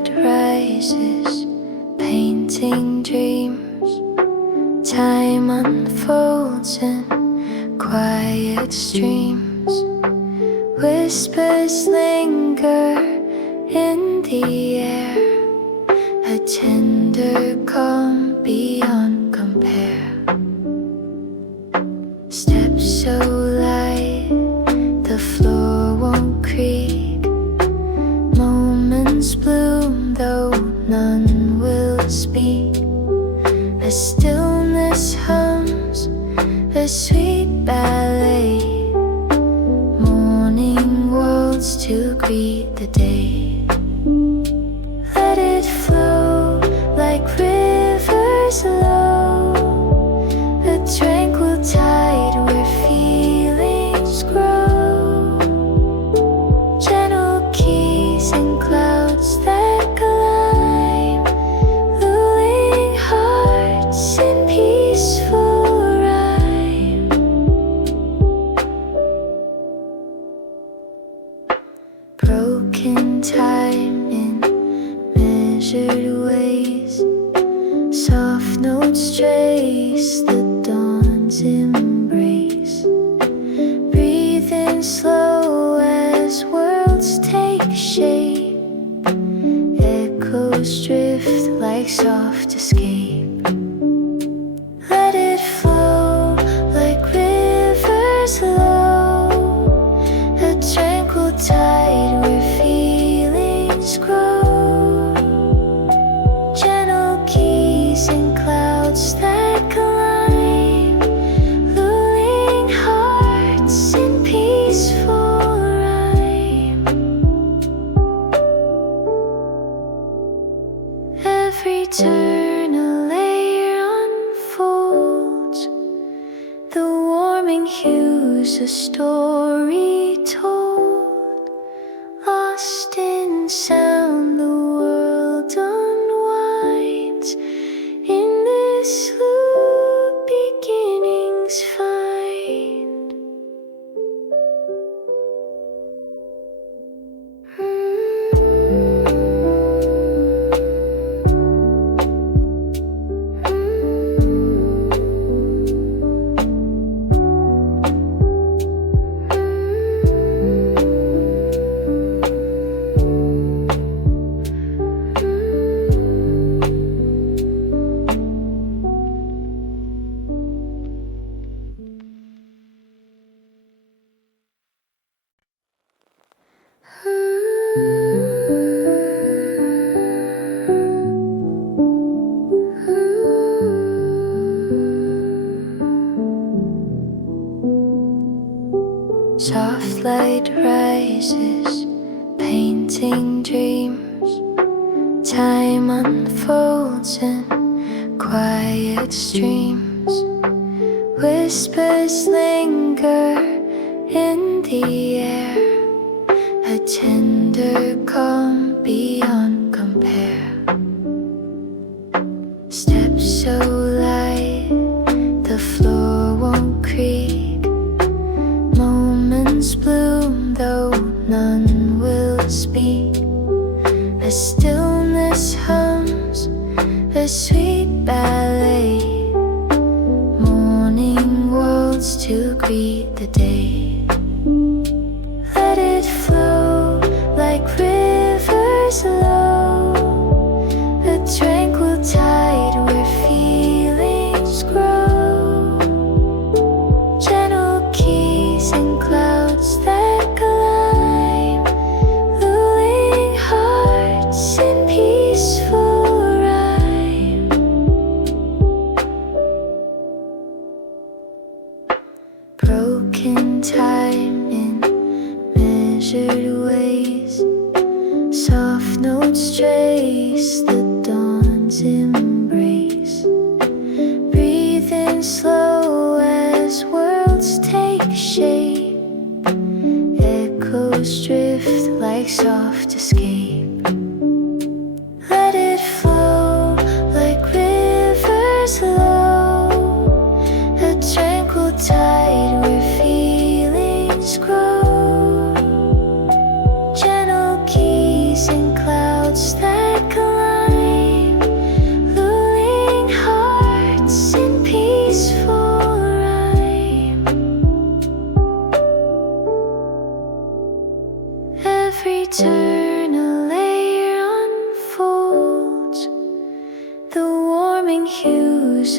light rises, painting dreams. Time unfolds in quiet streams. Whispers linger in the air, a tender calm beyond compare. Steps so light, the floor won't creak. Moments bloom though none will speak. A stillness hums, a sweet ballet. Morning worlds to greet the day. Let it flow like rivers low, a tranquil tide where feelings grow. Gentle keys and clouds that climb, luring hearts in peaceful rhyme. Broken time in measured ways, soft notes trace the dawn's embrace. Breathe in slow as worlds take shape. Echoes drift like soft escape. Let it flow like rivers low, a tranquil tide where feelings grow. Gentle keys and clouds that climb, luring hearts in peaceful rhyme. Every turn a layer unfolds, the warming hues a story told. Lost in sound, the world unwinds. In this loop, beginnings find. Soft light rises, painting dreams. Time unfolds in quiet streams. Whispers linger in the air, a tender calm beyond compare. Steps so light, the floor won't creak. Moments bloom though none will speak. A stillness hums, a sweet ballet. Morning worlds to greet the day. Let it flow like rivers low, a tranquil tide where feelings grow. Gentle keys and clouds that climb, luring hearts in peaceful rhyme. Broken time in measured ways, soft notes trace the dawn's embrace. Breathe in slow as worlds take shape. Echoes drift like soft escape. Let it flow like rivers low, a tranquil tide where feelings grow. Gentle keys and clouds that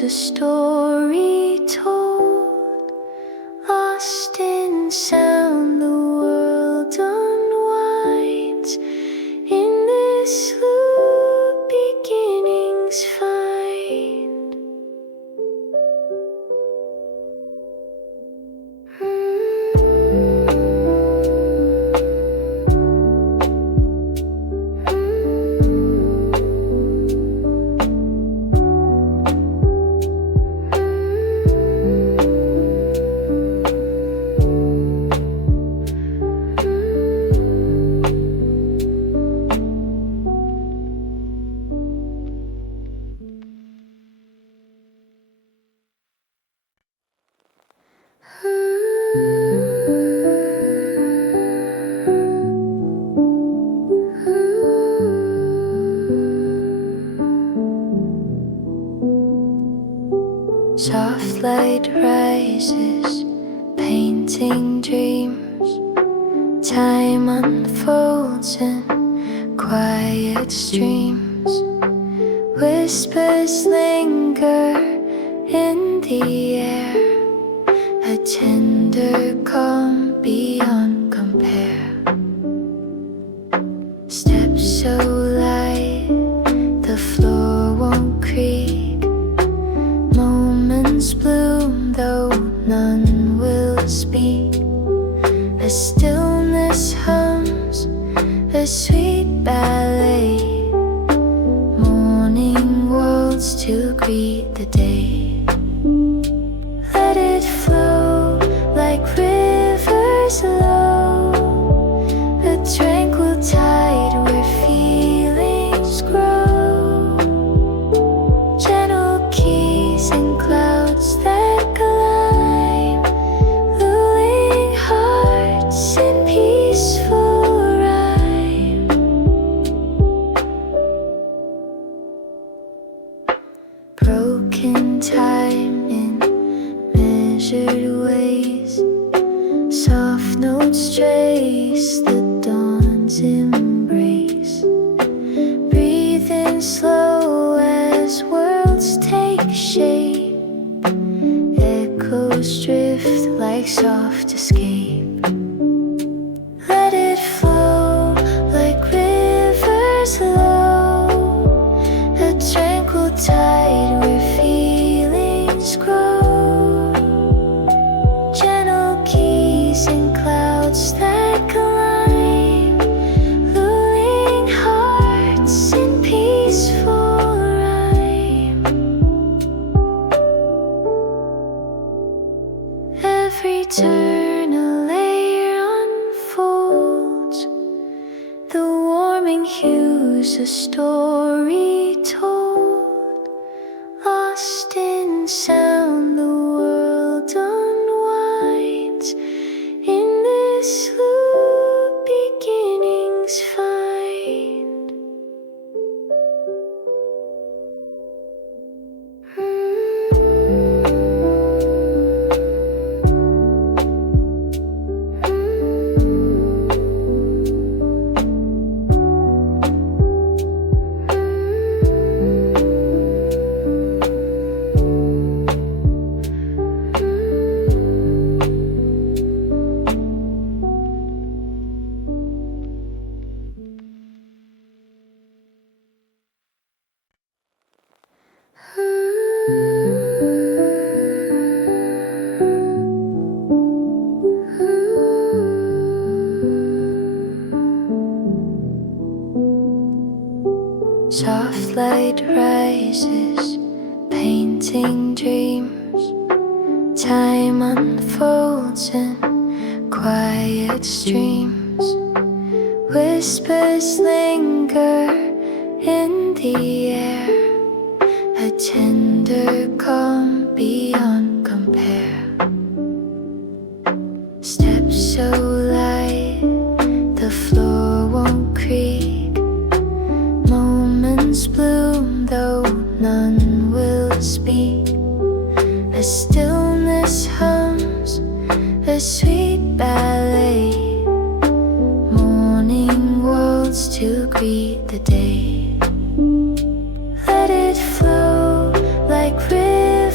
a story told, lost in sound the world unwinds. In this loop beginnings find. Soft light rises, painting dreams. Time unfolds in quiet streams. Whispers linger in the air, a tender calm beyond compare. Steps so light, the floor won't creak. Moments bloom, though none will speak. A stillness hums, a sweet ballet. Morning worlds to greet the day. Let it flow like rivers low, a tranquil tide where feelings grow. Gentle keys and clouds that climb, luring hearts in peaceful rhyme. Broken time in measured ways, soft notes trace the dawn's embrace. Breathe in slow as worlds take shape. Echoes drift like soft escape. Let it flow like rivers low, a tranquil tide where feelings grow. Gentle keys and clouds that climb, luring hearts in peaceful rhyme. Every turn a layer unfolds, the warming hues a story told. Lost in sound the world unwinds. In this loop beginnings find. Soft light rises, painting dreams. Time unfolds in quiet streams. Whispers linger in the air, a tender calm beyond compare. Steps so light, the floor won't creak. Moments bloom, though none will speak. A stillness hums, a sweet ballet. Morning worlds to greet the day. Let it flow like rivers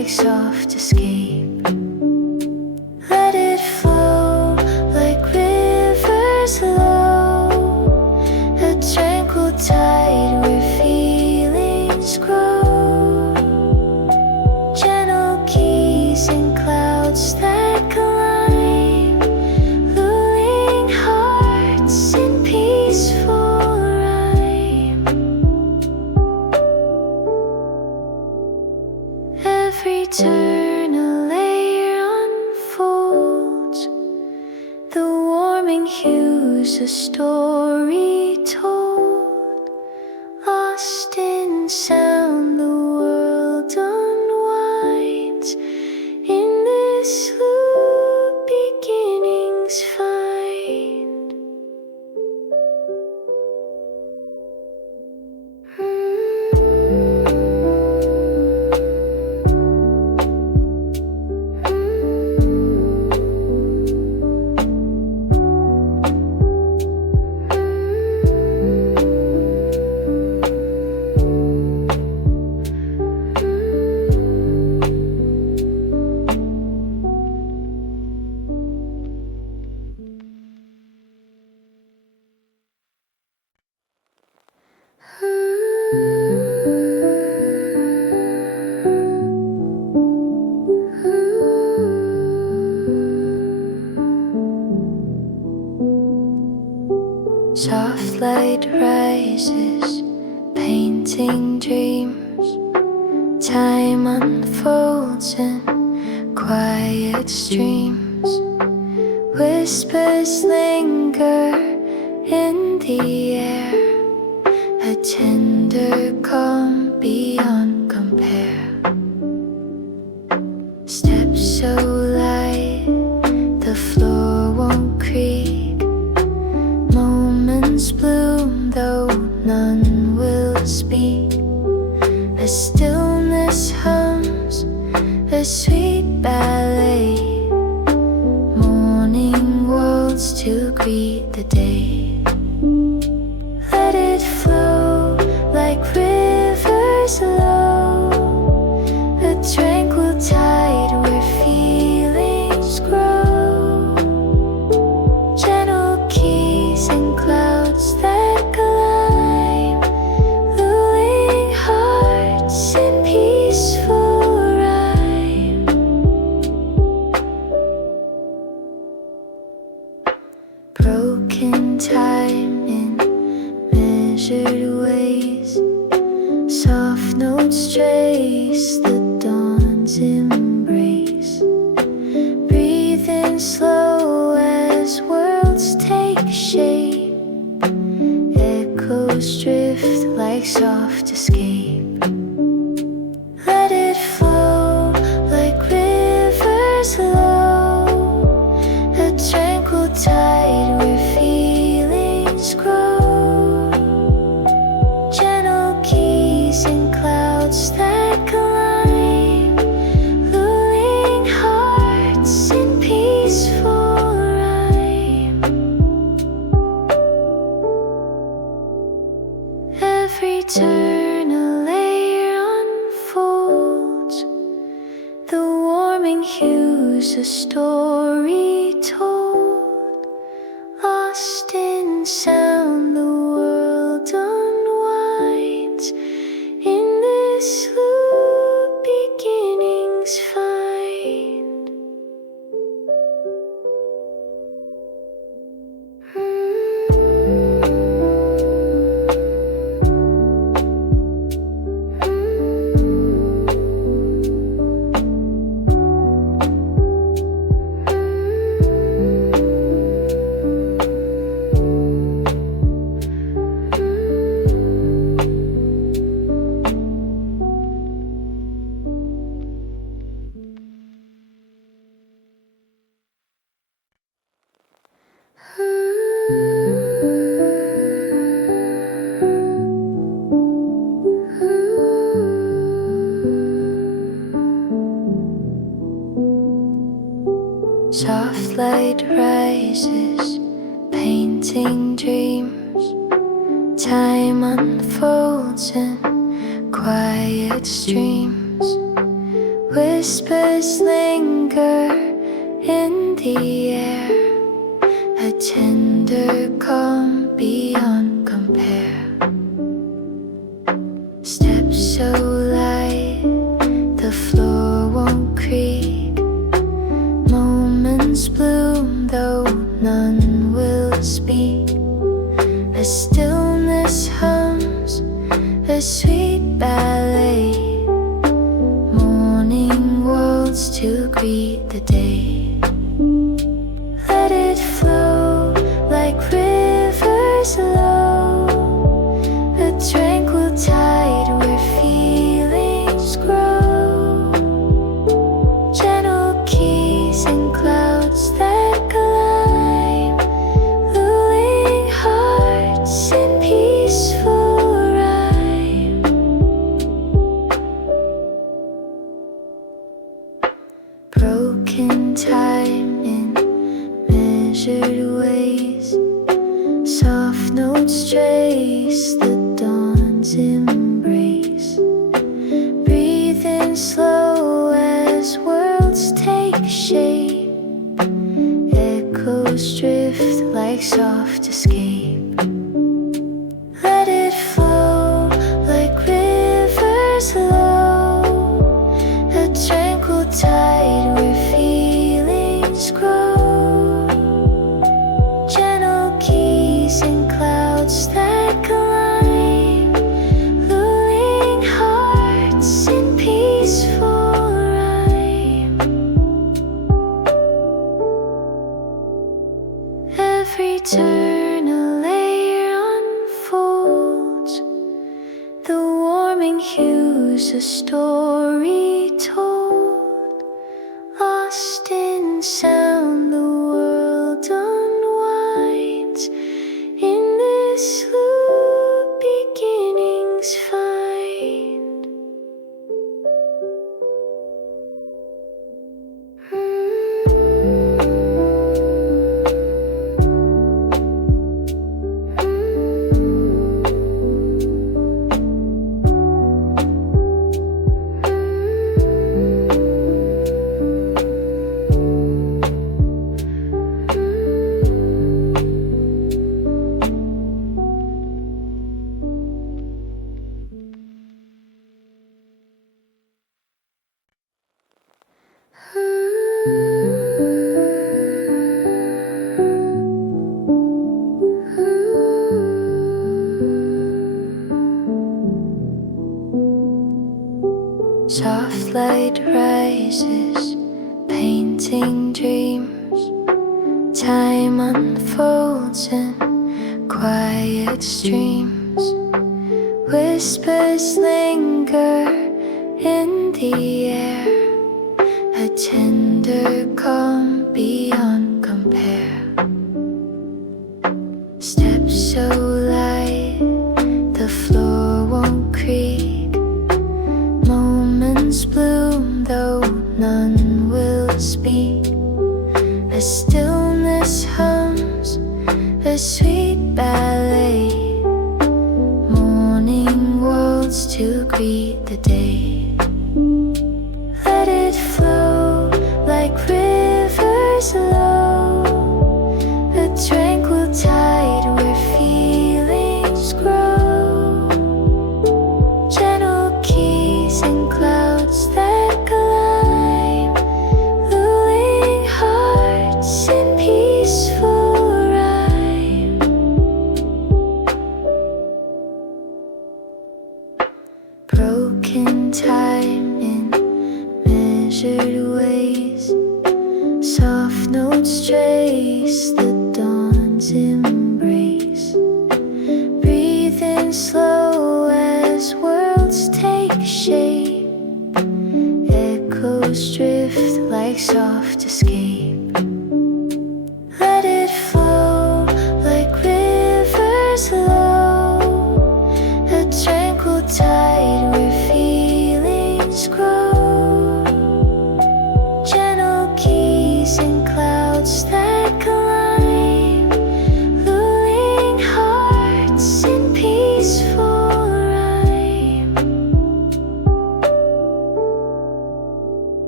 like soft escape. Let it flow like rivers low, a tranquil tide where feelings grow. Gentle keys and clouds that climb, luring hearts in peaceful rhyme. Every turn a layer unfolds, the warming hues a story told. Lost in sound, the world unwinds. In this loop, beginnings find. Soft light rises, painting dreams. Time unfolds in quiet streams. Whispers linger in the air, a tender calm beyond compare. Steps so light, the floor won't creak. Moments bloom, though none will speak. A stillness hums, a sweet ballet. Morning worlds to greet the day. Let it flow like rivers low, a tranquil tide where feelings grow. Gentle keys and clouds that climb, luring hearts in peaceful rhyme. Broken time in measured ways, soft notes trace the dawn's embrace. Breathe in slow as worlds take shape, echoes drift like soft escape. Let it flow like rivers low, a tranquil tide where feelings grow. Gentle keys and clouds that climb, luring hearts in peaceful rhyme. Every turn a layer unfolds, the warming hues a story told. Lost in sound, the world unwinds. In this loop, beginnings find. Soft light rises, painting dreams. Time unfolds in quiet streams. Whispers linger in the air, a tender calm beyond compare. Steps so light, the floor won't creak. Moments bloom, though none will speak. The stillness hums a sweet ballet. Morning waltz to greet the day. Let it flow like rivers low, a tranquil tide where feelings grow. Gentle keys and clouds that climb, luring hearts in peaceful rhyme. Broken time in measured ways, soft notes trace the dawn's embrace. Breathe in slow as worlds take shape. Echoes drift like soft escape. Let it flow like rivers low, a tranquil tide where feelings grow. Gentle keys and clouds that climb, luring hearts in peaceful rhyme. Every turn a layer unfolds, the warming hues a story told. Lost in sound, the world unwinds. In this loop, beginnings find. Soft light rises, painting dreams. Time unfolds in quiet streams. Whispers linger in the air, a tender calm beyond compare. Steps so light, the floor won't creak. Moments bloom, though none will speak. The stillness hums a sweet ballet. Morning waltz to greet the day. Let it flow like rivers low, a tranquil tide where feelings grow. Gentle keys and clouds that climb, luring hearts in peaceful rhyme. Broken time in measured ways, soft notes trace the dawn's embrace. Breathe in slow as worlds take shape. Echoes drift like soft escape. Let it flow like rivers low, a tranquil tide where feelings grow. Gentle keys and clouds that climb, luring hearts in peaceful rhyme.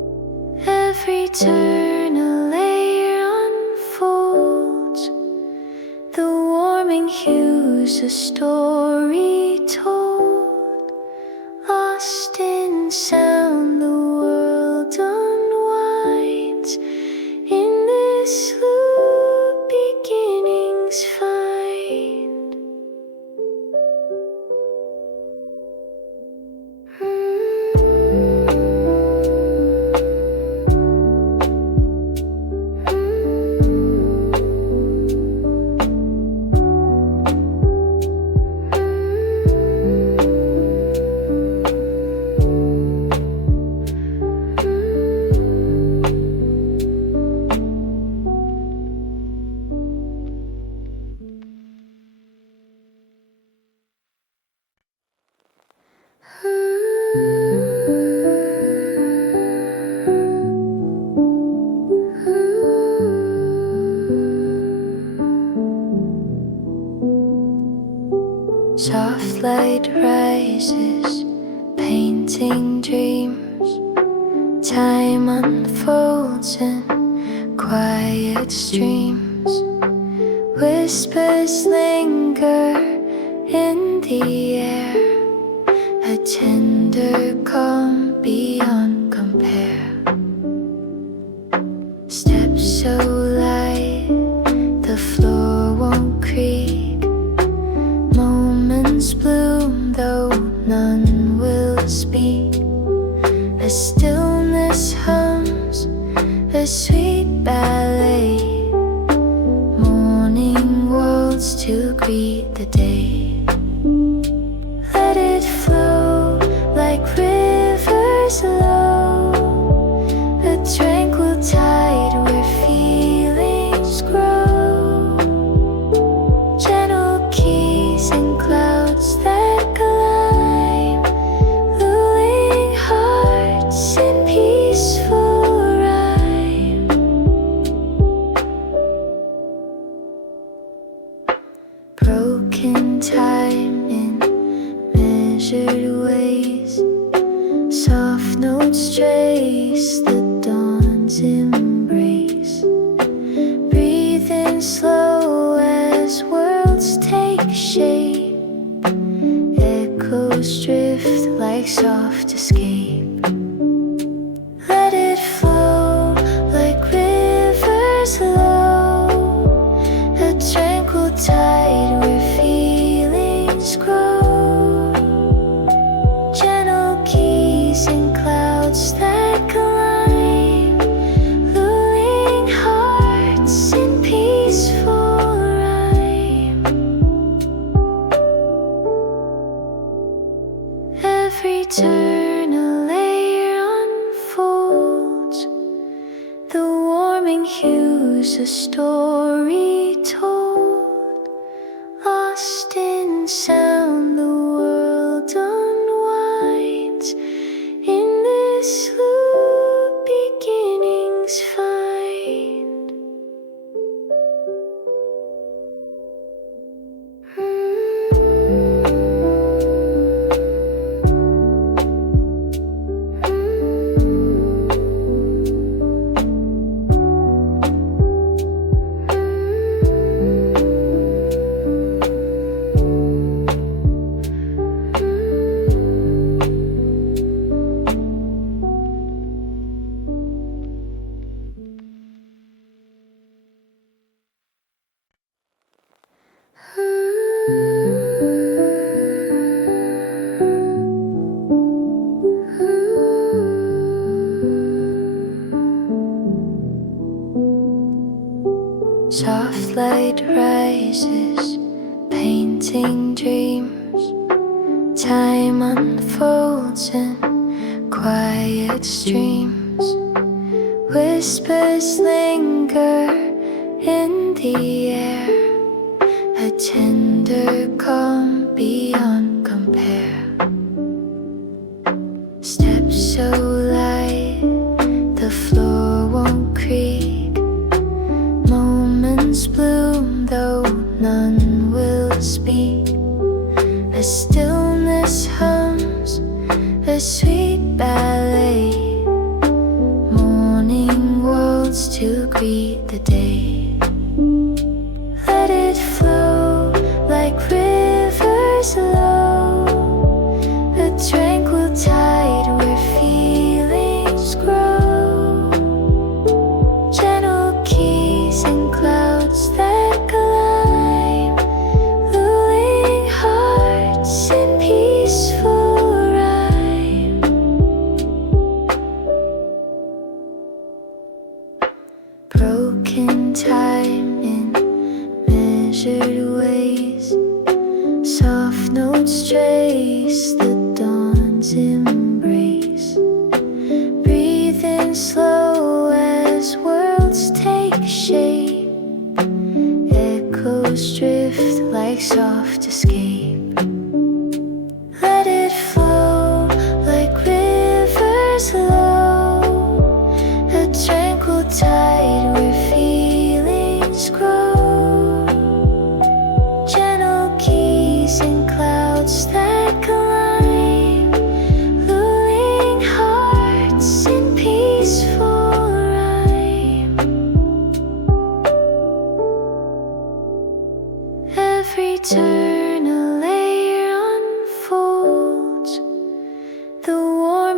Lost in sound, the world unwinds. In this loop, beginnings find. Soft light rises, painting dreams. Time unfolds in quiet streams. Whispers linger in the air, a tender calm beyond compare. Steps so light, the floor won't creak. Moments bloom, though none will speak. A stillness hums, a sweet ballet. Morning waltz to greet the day. Let it flow like rivers low, a tranquil tide where feelings grow. Gentle keys and clouds that climb, luring hearts in peaceful rhyme. Broken time in measured ways, soft notes trace the dawn's embrace. Breathe in slow as worlds take shape. Echoes drift like soft escape. Let it flow like rivers low, a tranquil tide where feelings grow. Gentle keys and clouds that climb, luring hearts in peaceful rhyme. Every turn a layer unfolds, the warming hues a story told. Lost in sound, the world unwinds. In this loop, beginnings find. Soft light rises, painting dreams. Time unfolds in quiet streams. Whispers linger in the air, a tender calm beyond compare. Steps so light, the floor won't creak. Moments bloom, though none will speak. A stillness hums, a sweet ballet. Morning waltz to greet the day. Let it flow like rivers low, a tranquil tide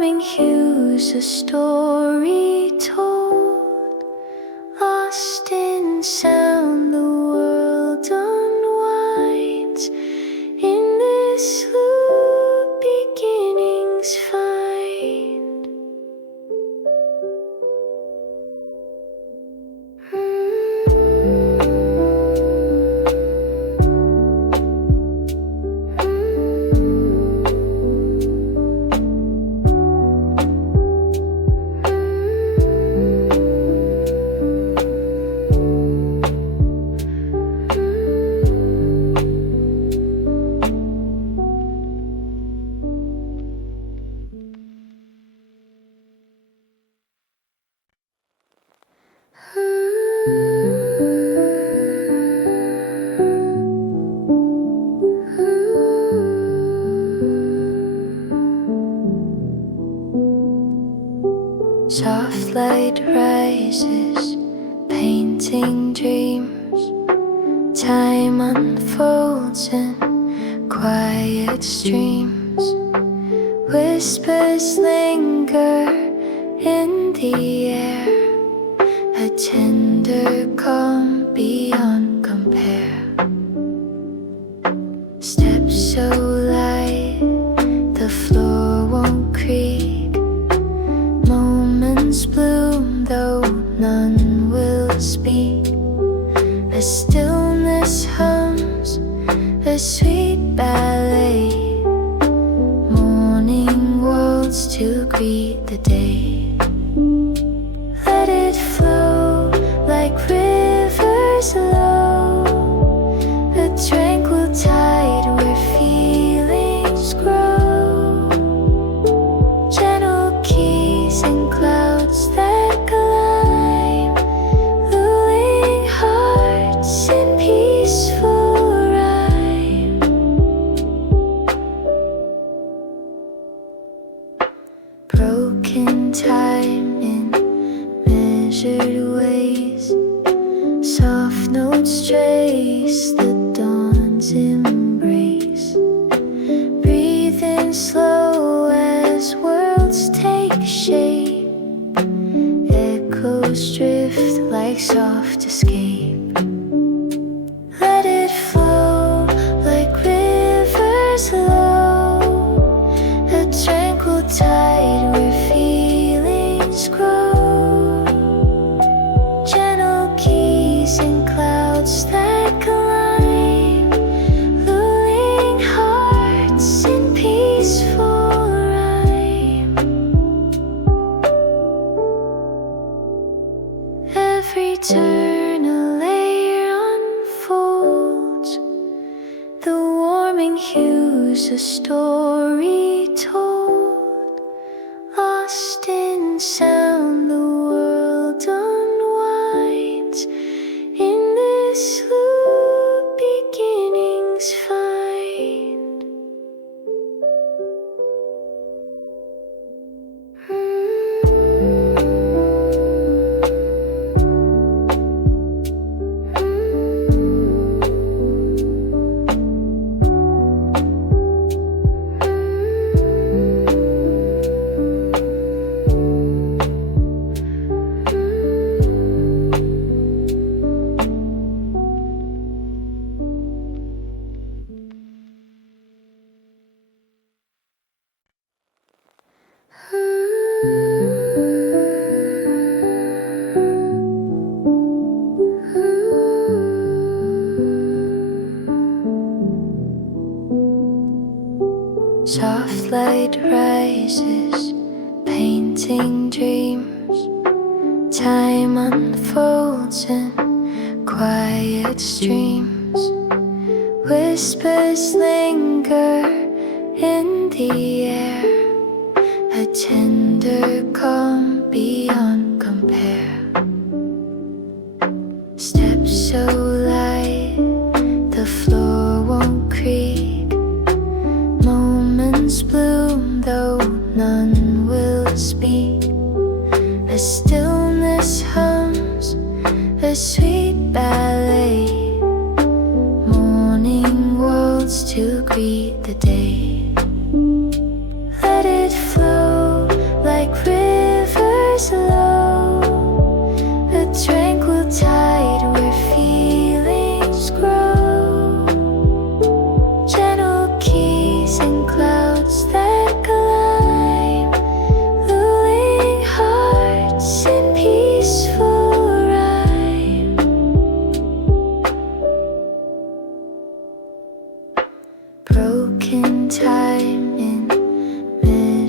warming hues, a story told, lost in sound, the world unwinds. In this loop, beginnings find. Soft light rises, painting dreams. Time unfolds in quiet streams. Whispers linger in the air, a tender calm beyond compare. Steps so light, the floor won't creak. Moments bloom, though none will speak. A stillness hums, a sweet ballet. Morning waltz to greet the day. Let it flow like rivers low, a tranquil tide where feelings grow. Gentle keys and clouds that climb, luring hearts in peaceful rhyme. Broken time in measured ways, soft notes trace the dawn's embrace. Breathe in slow as worlds take shape. Echoes drift like soft escape. Let it flow like rivers low, a tranquil tide where feelings grow. Gentle keys and clouds that climb, luring hearts in peaceful rhyme. Every turn a layer unfolds, the warming hues, a story told. Lost in sound, the world unwinds. In this loop, beginnings find. Soft light rises, painting dreams. Time unfolds in quiet streams. Whispers linger in the air, a tender calm beyond compare. Steps so light, the floor won't creak. Moments bloom, though none will speak. A stillness hums, a sweet ballet. Morning waltz to greet the day. Let it flow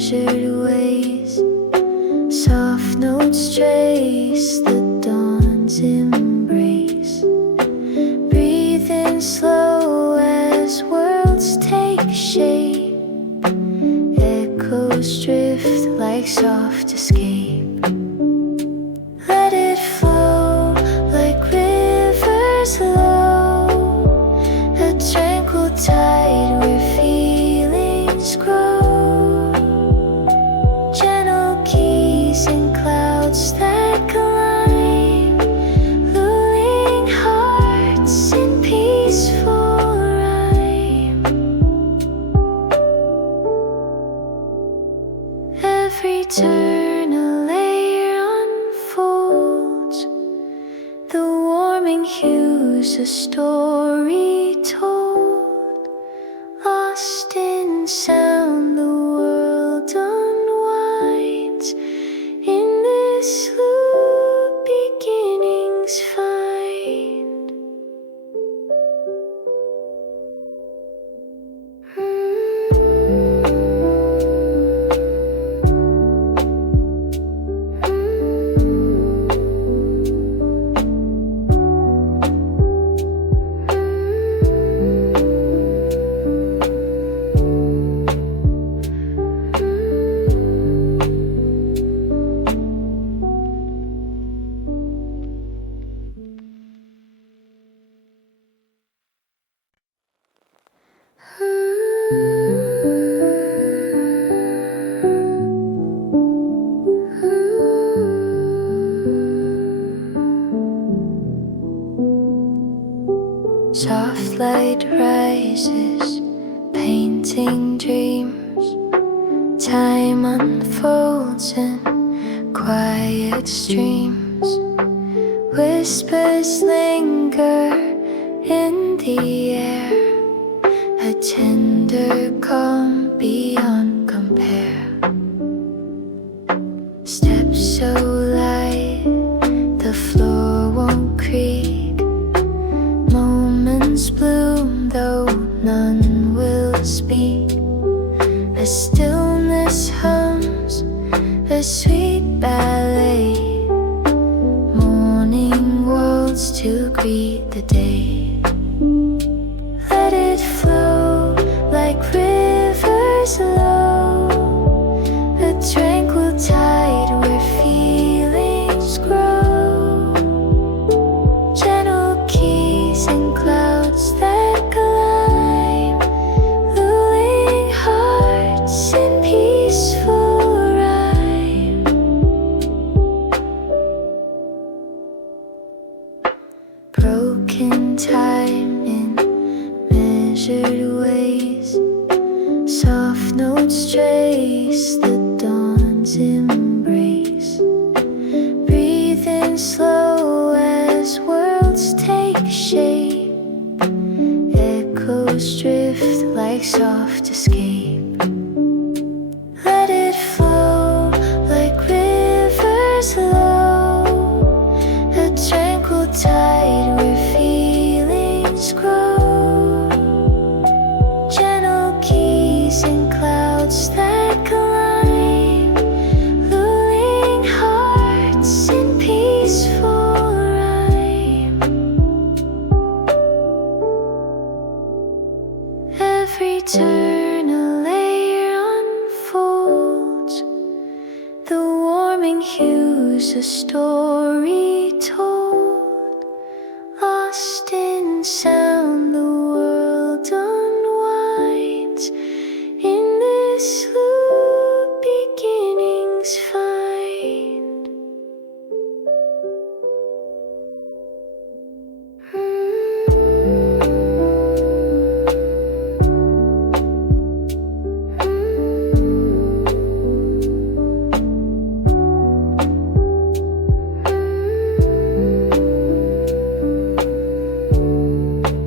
measured ways. Soft notes trace the dawn's embrace. Breathe in slow as worlds take shape. Echoes drift like soft escape. Let it flow like rivers low, a tranquil tide where feelings grow. Gentle keys and clouds that climb, luring hearts in peaceful rhyme. Every turn a layer unfolds, the warming hues a story told. Lost in sound, the world unwinds. In this loop, beginnings find. Soft light rises, painting dreams. Time unfolds in quiet streams. Whispers linger in the air, a tender calm beyond compare. Steps so light, the floor won't creak. Moments bloom, though none will speak. A stillness hums, a sweet ballet. Morning worlds to greet the day. Let it flow like rivers low, a tranquil tide where feelings grow. Gentle keys and clouds that climb, luring hearts in peaceful rhyme. Broken time in measured ways. Soft notes trace the dawn's embrace. Breathe in slow as worlds take shape. Echoes drift like soft escape. Let it flow like rivers low, a tranquil tide where feelings grow. Gentle keys and clouds that climb, luring hearts in peaceful rhyme. Every turn a layer unfolds, the warming hues a story told. Lost in sound, the world unwinds. In this loop, beginnings find.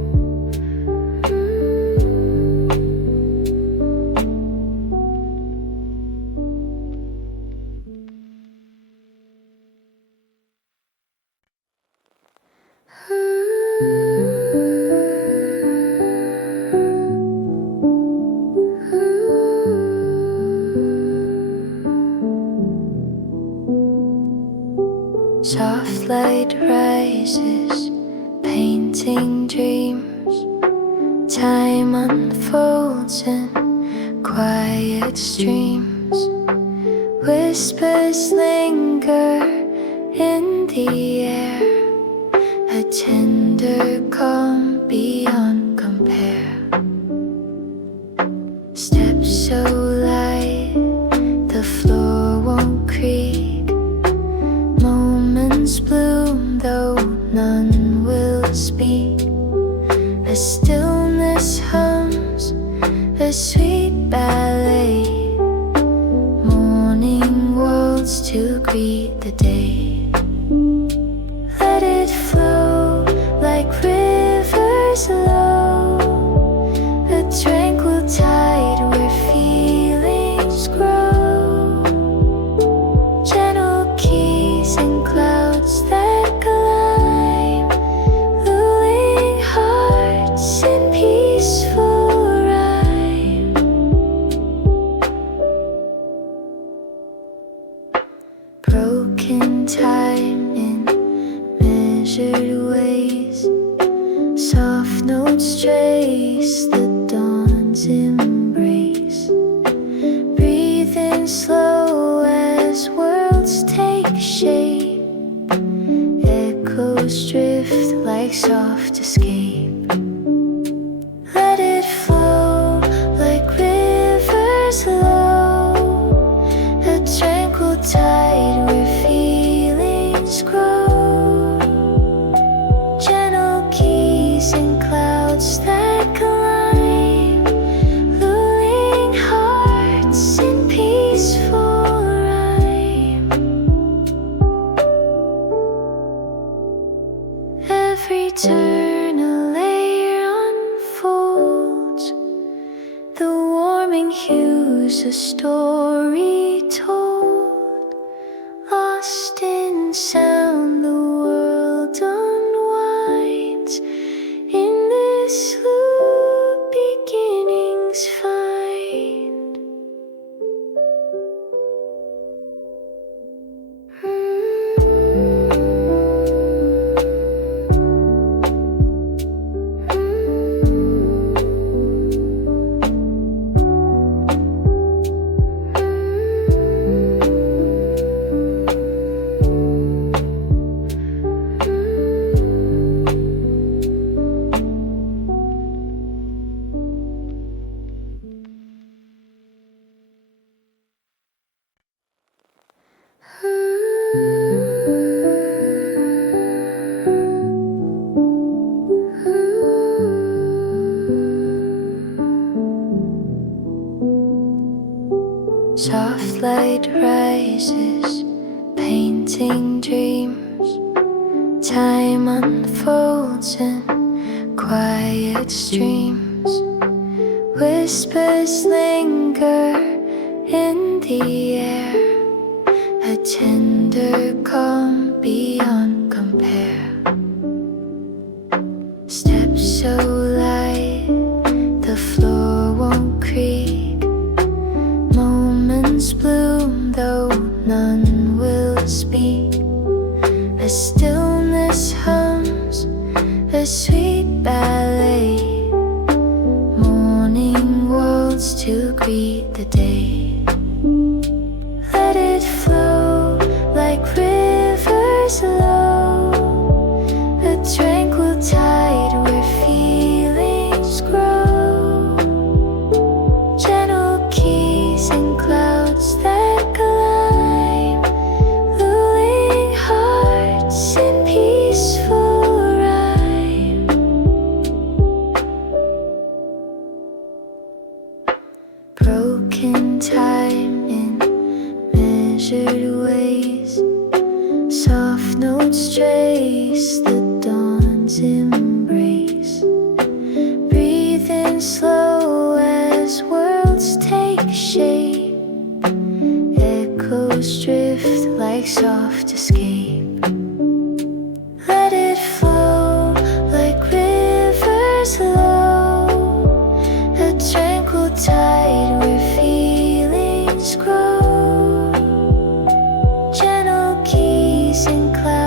Soft light rises, painting dreams. Time unfolds in quiet streams. Whispers linger in the air, a tender calm beyond compare. Steps so light, the floor won't creak. Moments bloom, though none will speak. A stillness hums, a sweet ballet. Morning waltz to greet the day. Let it flow like rivers low, a tranquil tide where feelings grow. Gentle keys and clouds that climb, luring hearts in peaceful rhyme. Broken time in measured ways, soft notes trace the dawn's embrace. Breathe in slow as worlds take shape. Echoes drift like soft escape. Let it flow like rivers low, a tranquil tide where feelings grow. Gentle keys and clouds that climb, luring hearts in peaceful rhyme. Every turn a layer unfolds, the warming hues a story told. Lost in sound, the world unwinds. In this loop, beginnings find. Soft light rises, painting dreams. Time unfolds in quiet streams. Whispers linger in the air, a tender calm beyond compare. Steps so light, the floor won't creak. Moments bloom, though none will speak. A stillness hums, a sweet ballet. Morning waltz to greet the day. Let it flow like rivers low, a tranquil tide where feelings grow. Gentle keys and clouds that climb, luring hearts in peaceful rhyme. Broken time in measured ways, soft notes trace the dawn's embrace. Breathe in slow as worlds take shape. Echoes drift like soft escape. Let it flow like rivers low, a tranquil tide where feelings grow. Gentle keys and clouds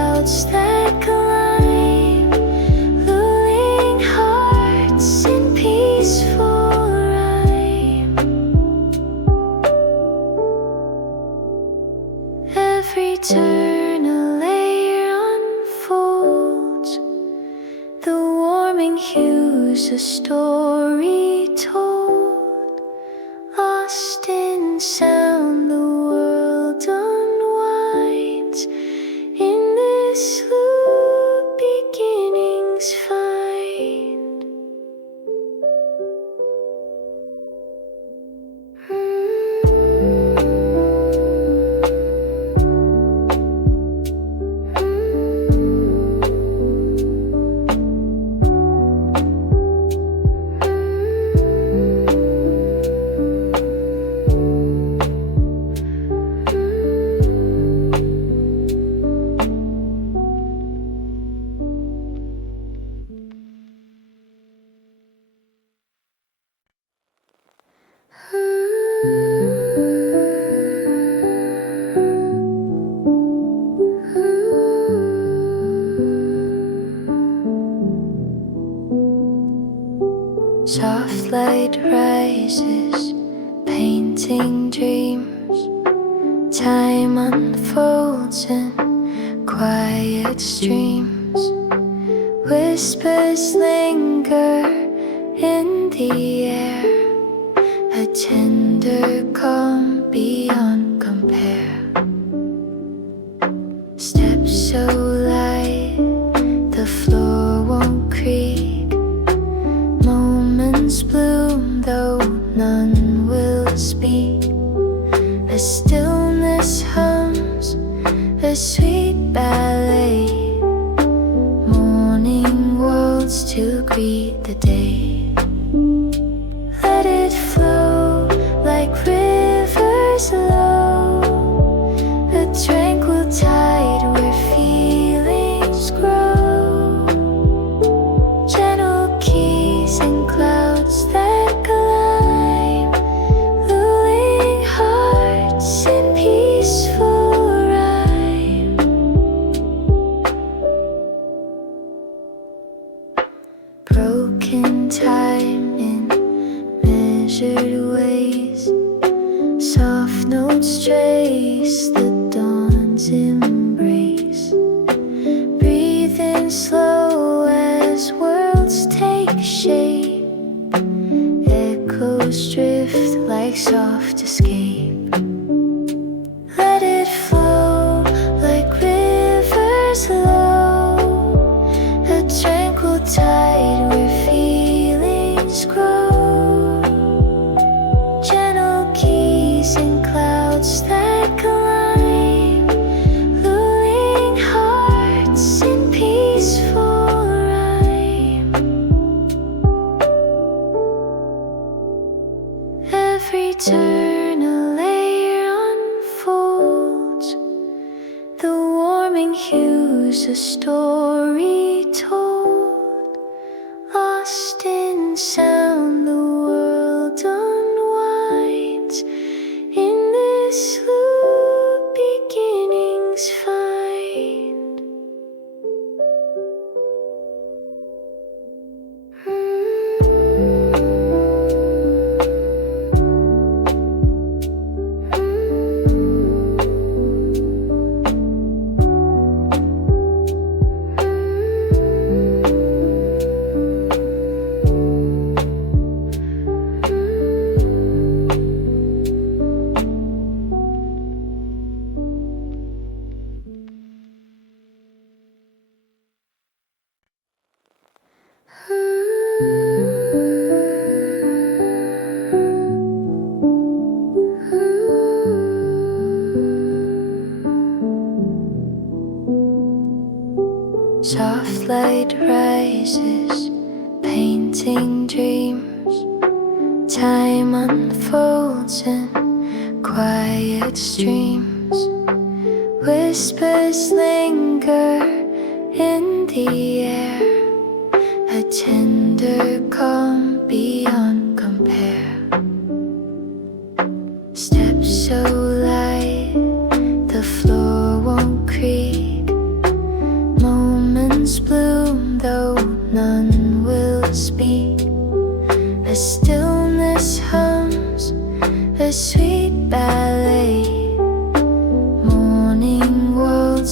Every turn a layer unfolds, the warming hues a story told. Lost in sound, the world unwinds. In this loop, beginnings find. Soft light rises, painting dreams. Time unfolds in quiet streams. Whispers linger in the air, a tender calm beyond compare. Steps so light, the floor won't creak. Moments bloom, though none will speak. A stillness hums, a sweet ballet. Morning worlds to greet the day. Let it flow like rivers low, a tranquil tide where feelings grow. Gentle keys and clouds that climb, luring hearts in peaceful rhyme. Broken time in measured ways, soft notes trace the dawn's embrace. Breathe in slow as worlds take shape. Echoes drift like soft escape. Let it flow like rivers low, a tranquil tide where feelings grow. Gentle keys and clouds that climb, luring hearts in peaceful rhyme. Every turn a layer unfolds, the warming hues a story told. Lost in sound, the world unwinds. In this loop, beginnings find. Soft light rises, painting dreams. Time unfolds in quiet streams. Whispers linger in the air, a tender calm beyond compare. Steps so light, the floor won't creak. Moments bloom, though none will speak. A stillness hums, a sweet ballet. Morning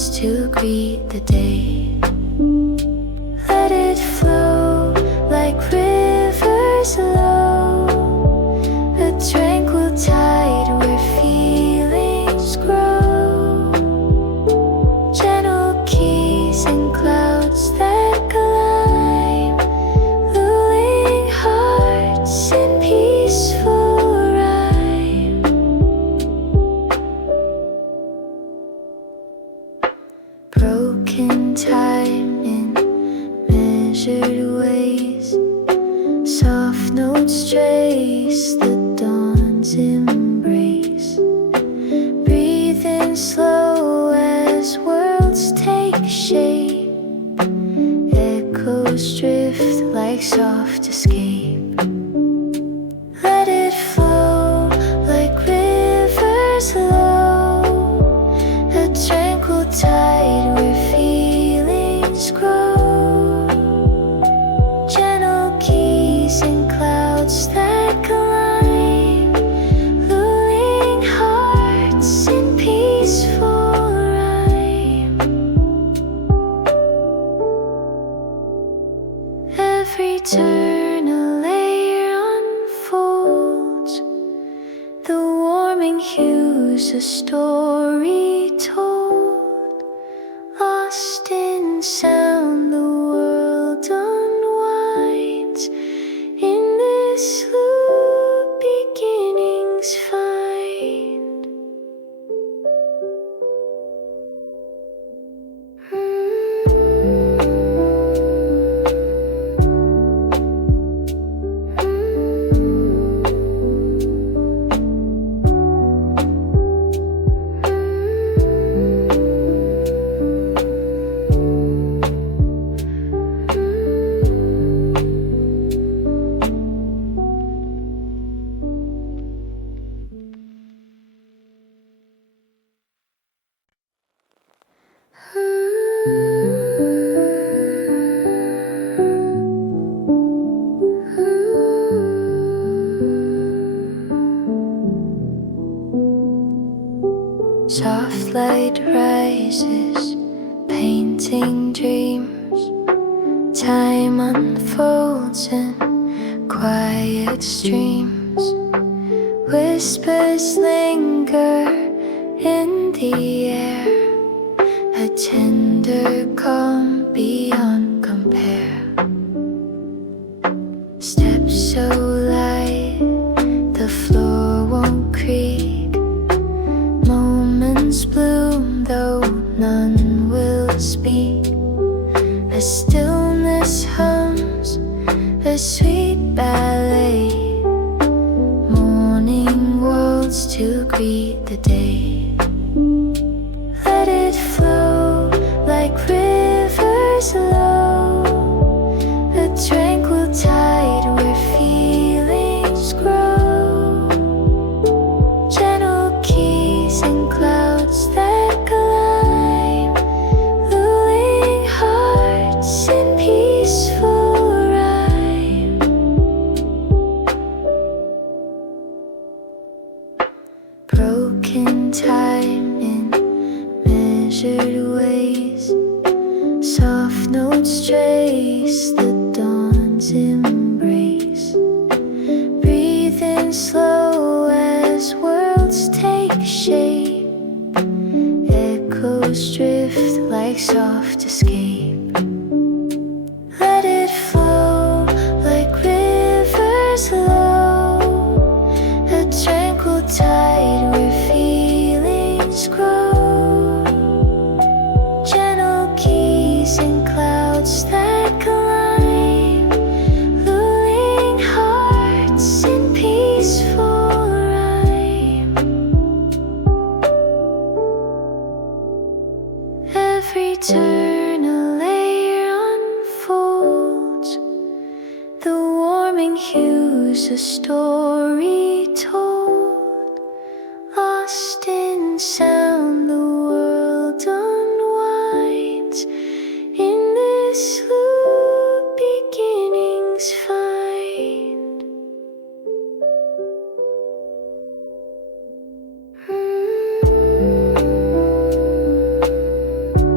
notes to greet the day. Let it flow like rivers low, a tranquil tide where feelings grow. Gentle keys and clouds that climb, luring hearts in peaceful rhyme. Broken time in measured ways, soft notes trace the dawn's embrace. Breathe in slow as worlds take shape, echoes drift like soft escape. Let it flow like rivers low, a tranquil tide where feelings grow. Gentle keys and clouds that climb, luring hearts in peaceful rhyme. Every turn a layer unfolds, the warming hues a story told. Lost in sound, the world unwinds. In this loop, beginnings find. Soft light rises, painting dreams. Time unfolds in quiet streams. Whispers linger in the air, a tender calm beyond compare. Steps so light, the floor won't creak. Moments bloom, though none will speak. A stillness hums, a sweet ballet. Morning worlds to greet the day. Let it flow like rivers low, a tranquil tide where feelings grow. Gentle keys and clouds that climb, luring hearts in peaceful rhyme. Broken time in measured ways, soft notes trace the dawn's embrace. Breathe in slow as worlds take shape, echoes drift like soft escape. Let it flow like rivers low, a tranquil tide where feelings grow. Gentle keys and clouds that climb, luring hearts in peaceful rhyme. Every turn a layer unfolds, the warming hues a story told. Lost in sound, the world unwinds. In this loop, beginnings find.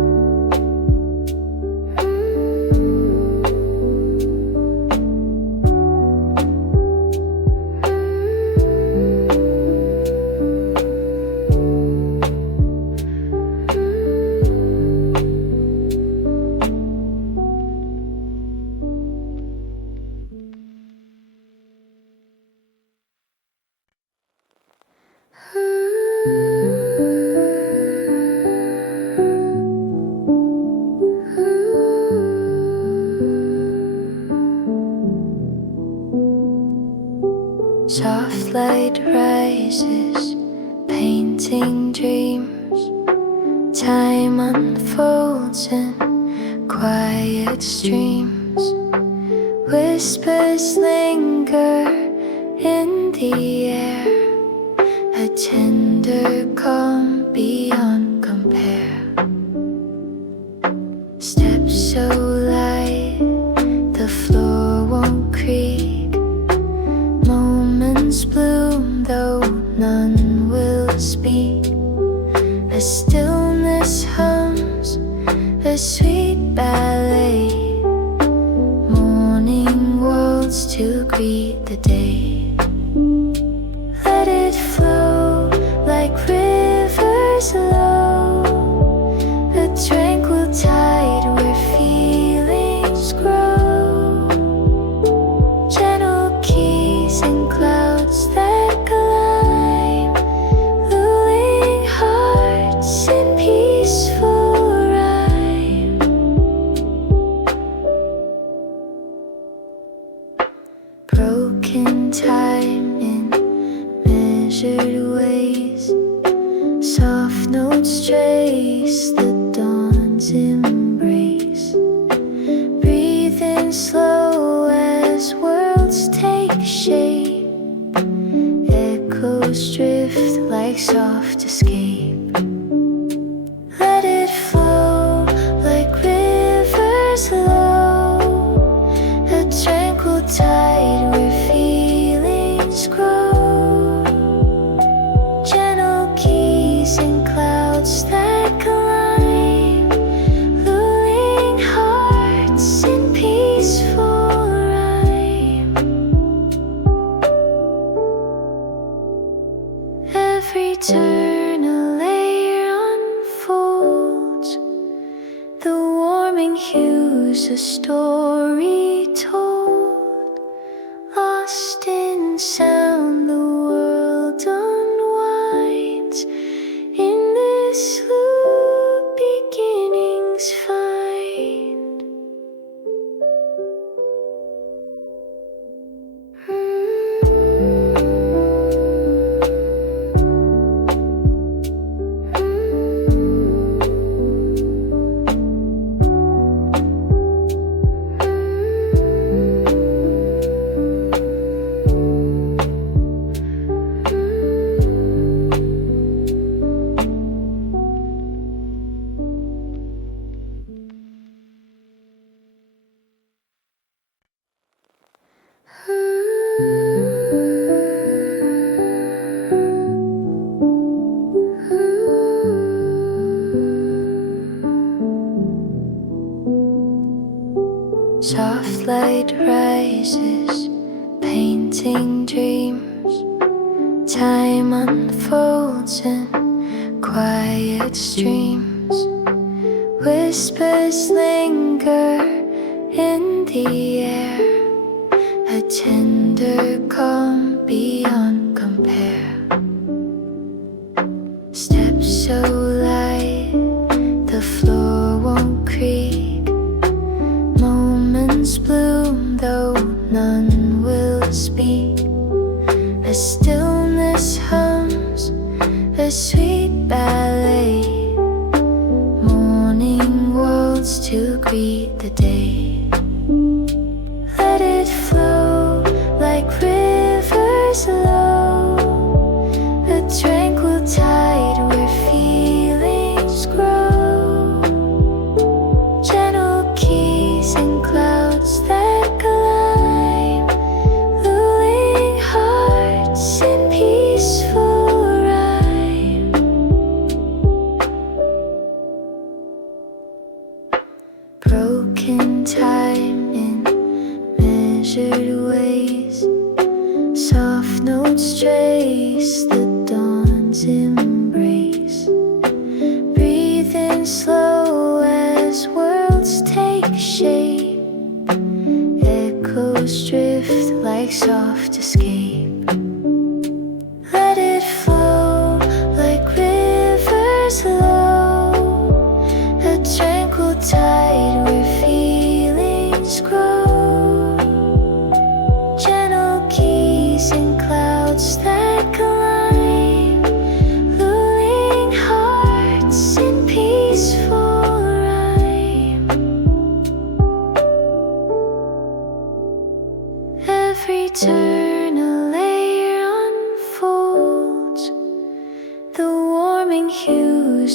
light rises, painting dreams. Time unfolds in quiet streams. Whispers linger in the air, a tender calm beyond compare. Steps so light, the floor won't creak. Moments bloom, though none will speak. A stillness hums, a sweet ballet. Morning waltz to greet the day. Let it flow like rivers low, a tranquil tide where feelings grow. Gentle keys and clouds that climb, luring hearts in peaceful rhyme. Broken time in measured ways, soft notes trace the dawn's embrace. Breathe in slow as worlds take shape. Echoes drift like soft escape. Let it flow like rivers low, a tranquil tide where feelings grow. Gentle keys and clouds that climb, luring hearts in peaceful rhyme. Every turn a layer unfolds, the warming hues a story told. Lost in sound, the world unwinds. In this loop, beginnings find. Soft light rises, painting dreams. Time unfolds in quiet streams. Whispers linger in the air, a tender calm beyond compare. Steps so light, the floor won't creak. Moments bloom, though none will speak. A stillness hums, a sweet ballet. Morning waltz to greet the day. Let it flow like rivers low, a tranquil tide where feelings grow. Gentle keys and clouds that climb, luring hearts in peaceful rhyme. Broken time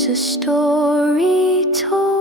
a story told